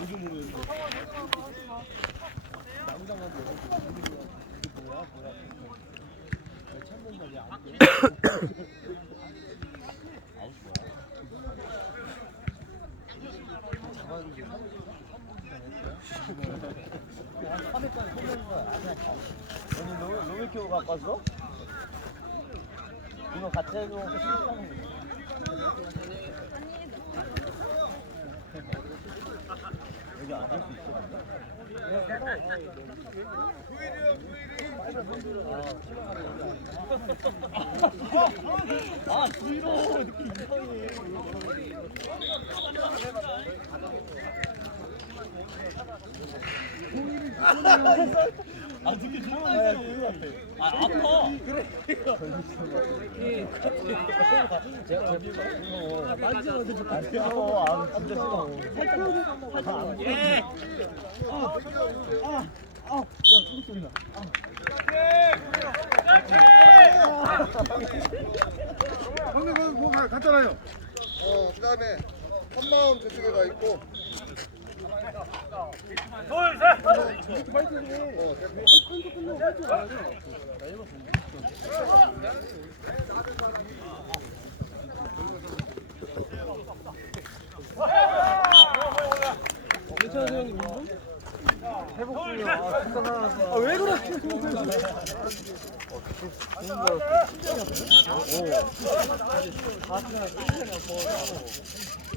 요즘으로 이제 남장한테 이게 뭐야 뭐야 참고인이 안 아웃 거야 잡아주고 한 3회까지 끝내는 거야 아니야 오늘 로, 로미큐 갖고 왔어? 이거 같이 해놓고 신청하는 아, 뒤로 이렇게 이상해. 아, 되게 존나 이상해. 아, 아파. 어. 아. 아, 예. 아, 아, 아. 방금 뭐, 뭐 가- 갔잖아요. 어, 그 다음에 한마음 저쪽에 가 있고.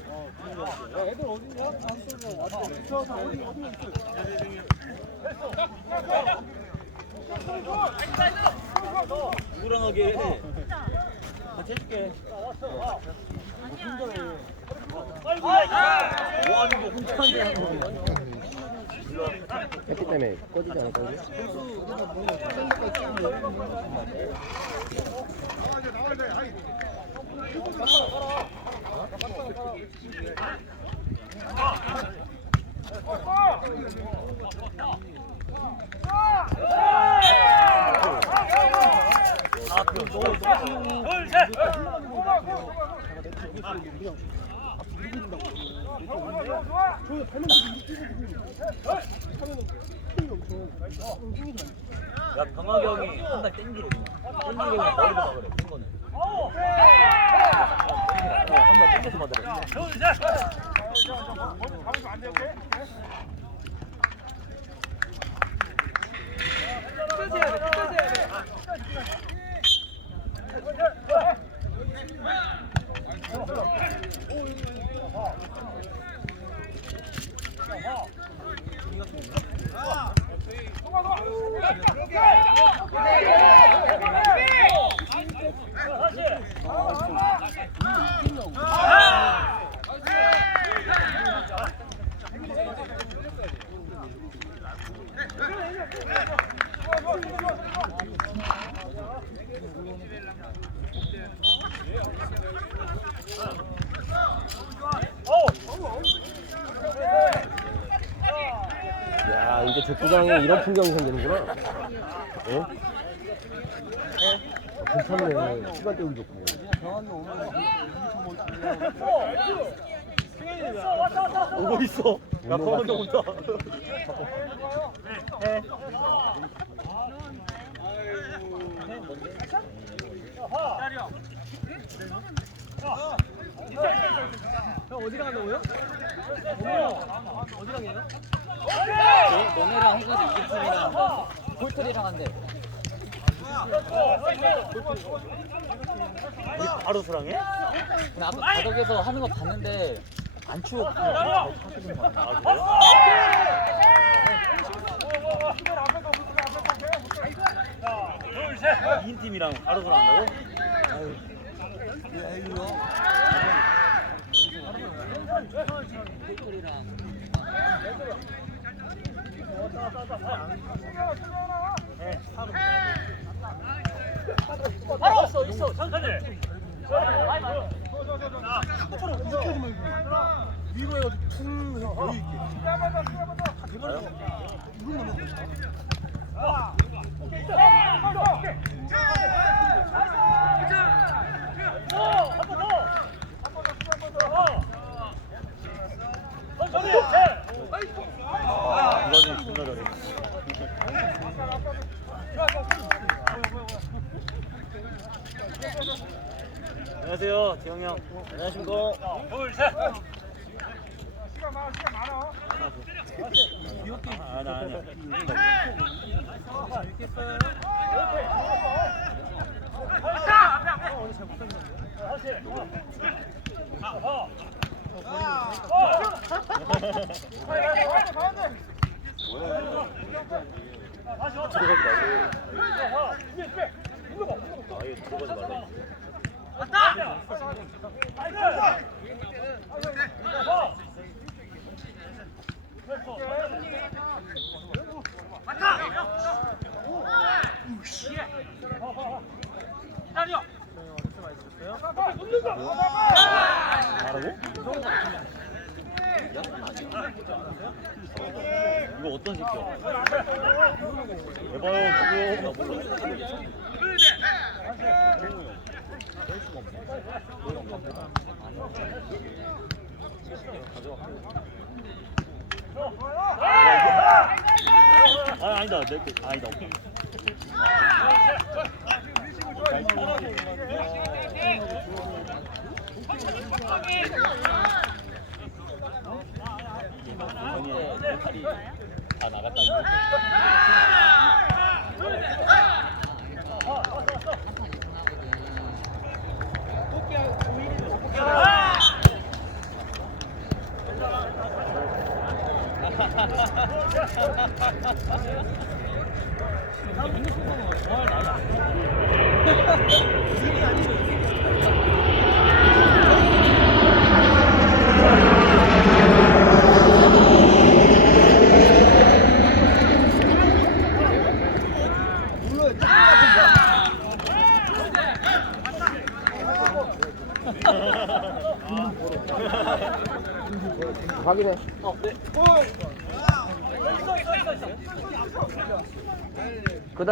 아, 애들 저, 어디, 어디 있어? 우울하게 해. 같이 해줄게. 어. 혼자 해. 뭐 하는 거 혼자 거. 했기 때문에 꺼지지 않을까 이게? 야 병학이 형이 한달 땡기로 땡기게 그냥 머리로 막으래. 뜬 거는 한번 땡겨서 받으래 야 이제 족구장에 이런 풍경이 생기는구나. 어? 어, 괜찮네. 시간 때우기 좋고. 오고 있어 야 병학이 온다 해 형 어디 간다고요? 어디 가게요? 너네랑 해가지고 이기 팀이랑 폴트리랑 한대. 우리 바로 수랑해? 근데 아까 바닥에서 하는 거 봤는데 안 추워. 타시는 거 같아. 아 그래요? 이인 팀이랑 바로 수랑 한다고? 아유 폴트리랑 바로 있어 있어 천천히 위로 해가지고 퉁 해서 여유 있게. 천천히 안 안녕하세요, 대형 형. 안녕하십니까. 둘, 셋. 시간 많아, 시간 많아. 아, 나 아니야. 이렇게 잘못했는데. 아예 들어가지 말라. 이거 어떤 새끼야? 해봐요, 누구요? 나 몰라. 아, 아니다. 내 거, 아니다. 다 나갔다 는 거. 확인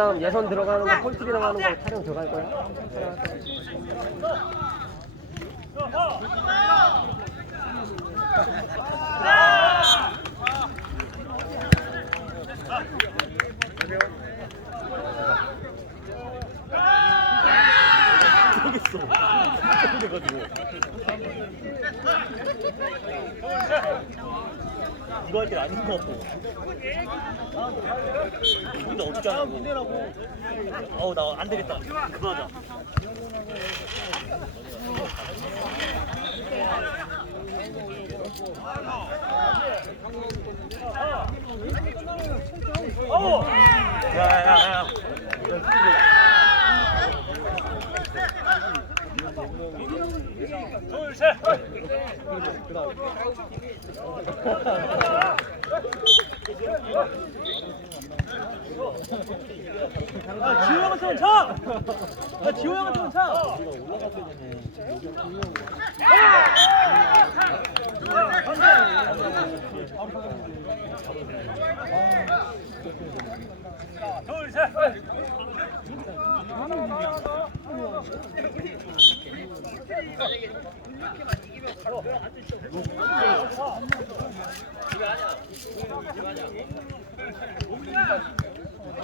다음 예선 들어가는 거, 폴트 들어가는 거 촬영 들어갈 거야? 이거 할 때 아닌 것 같고. 근데 어떻게 하냐고. 어우, 나 안 되겠다. 그만하자. 야, 야, 야, 야. 둘, 셋. 아, 지호 형한테만 차! 아, 지호 형한테만 차! 둘, 셋.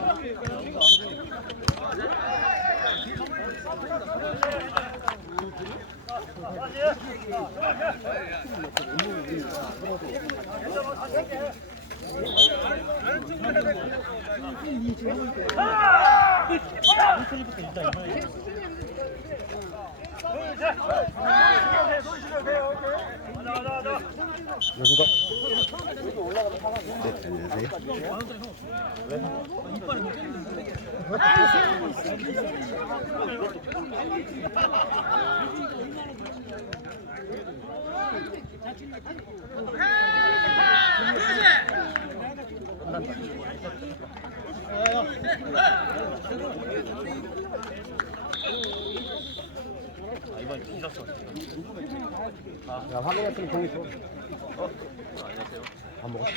둘셋 돌 시작해요 여기가 아, 이번에 뒤졌어. 야 확인했으면 종이 줘. 어? 안녕하세요. 밥 먹었어?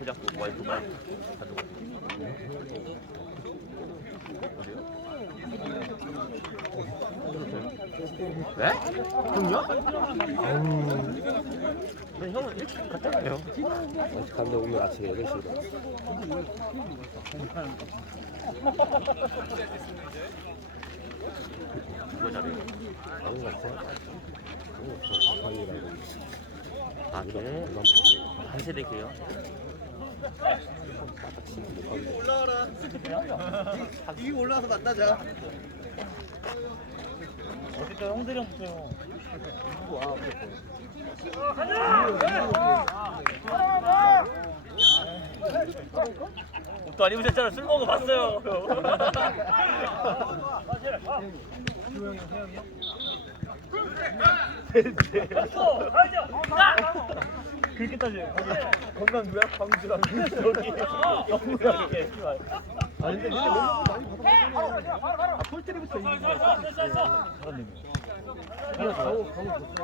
해잡고 와이프가. 어디요? 네? 형이요? 네, 형은 일찍 갔잖아요. 아직 갔는데 오늘 아침에 8시에 일어났어. 잘해? 거 없어? 없어. 방이라고. 아 그래? 한 세대 개요? 올라와라. 이기 올라와서 만나자. 어디까 형들이 형 붙여요. 옷도 안 입으셨잖아. 술 먹어 봤어요. 그렇게 따져. 건강 누야? 광주랑 여기 영우랑 이렇게. 아 근데 근데 너무 많이 받아봤잖아. 아 폴트리부터 이기는 거 같아. 그런 의미. 그래 가오 가오 줬어.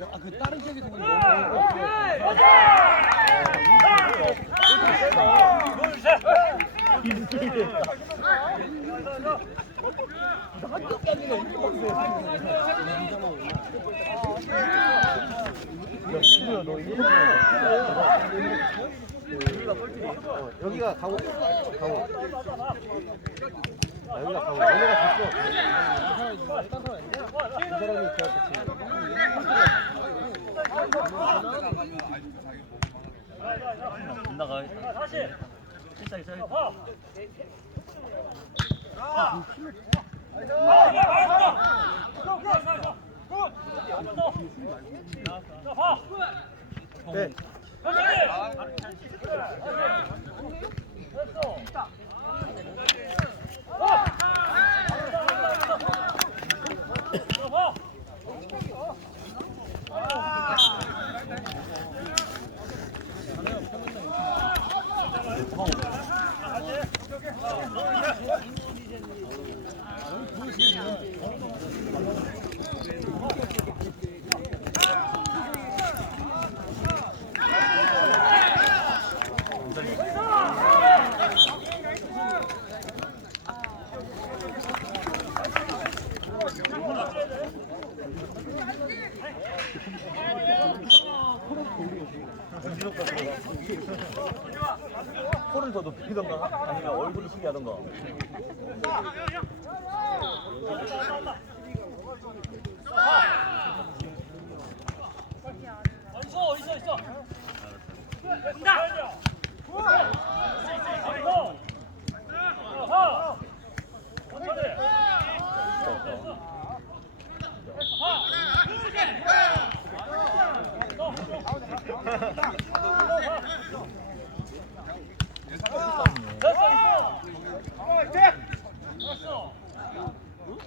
야그 다른 지역에서 보는 거. 여기가 가오 가오. 아 여기가 가오. 얘네가 졌어. 딴 사람 아니야? 이 사람이 계약했지. 나가. 다시. 실사기 잘. 네. 더 높이던가 아니면 얼굴을 크게 하던가. 있어 있어 있어.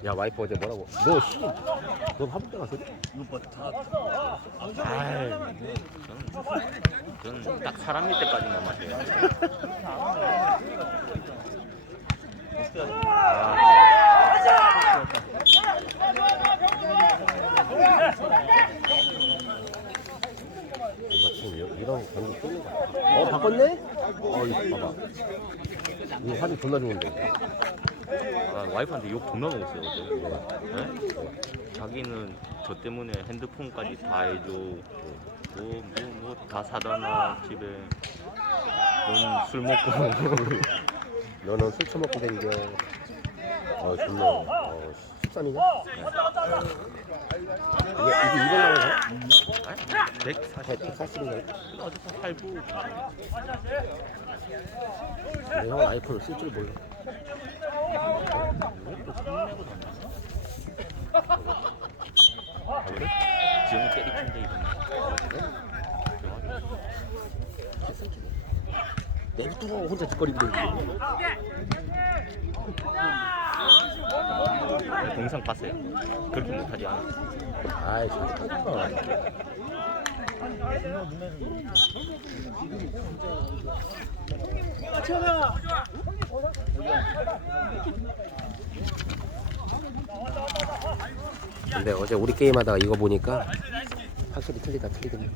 야 와이프 어제 뭐라고? 너 씨, 너 화북대 갔어? 아이 저는, 저는 딱 사람일 때까지만 마셔요 이거 지금 이- 이런 경기 끝는 거 같아. 어 바꿨네? 어 이거 봐봐. 이거 화질 존나 좋은데. 아, 와이프한테 욕 존나 먹었어요 네? 자기는 저 때문에 핸드폰까지 다 해줘 뭐 뭐 뭐 다 사다 놔 집에 넌술 먹고 너는 술 처먹고 댕겨. 어 존나. 어 13이가? 이게 이게 200 나온 거야? 140 140인가? 어디서 살고 형 아이폰을 쓸 줄 몰라. 지영이 혼자 뒷거리고. 네, 동상 봤어요 그렇게 못하지 않아 아이 잘하니까. 근데 어제 우리 게임하다가 이거 보니까 확실히 틀리다 틀리긴 해.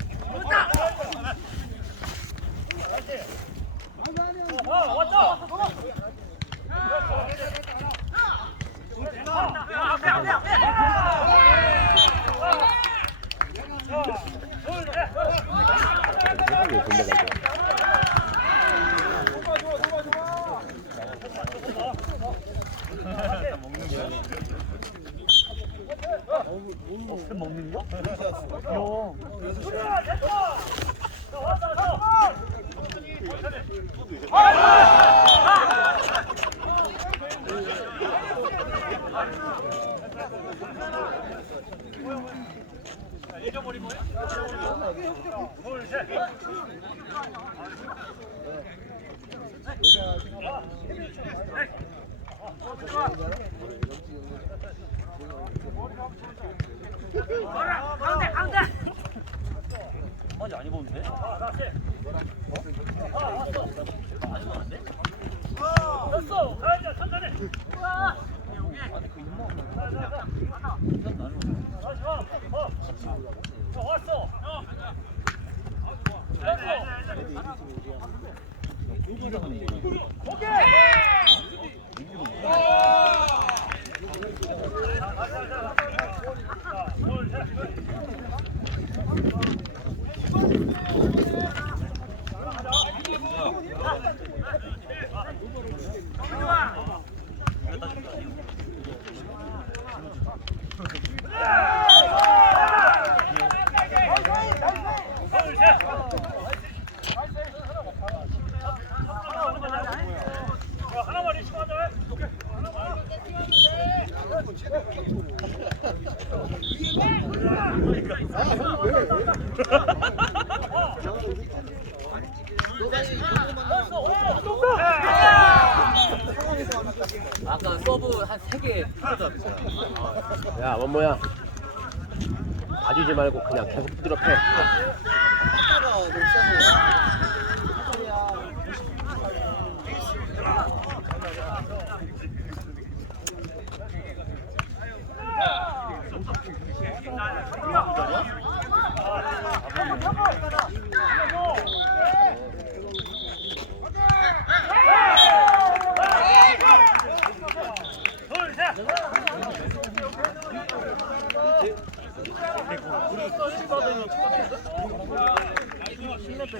술 먹는 거? 한마디 안 입었는데? 아까 서브 한 3개 야 원모야 봐주지 말고 그냥 계속 부드럽게 아,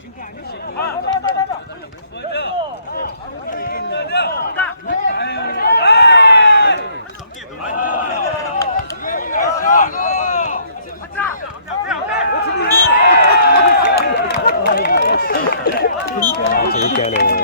재밌게 하네 야 ചോദിക്കാനേ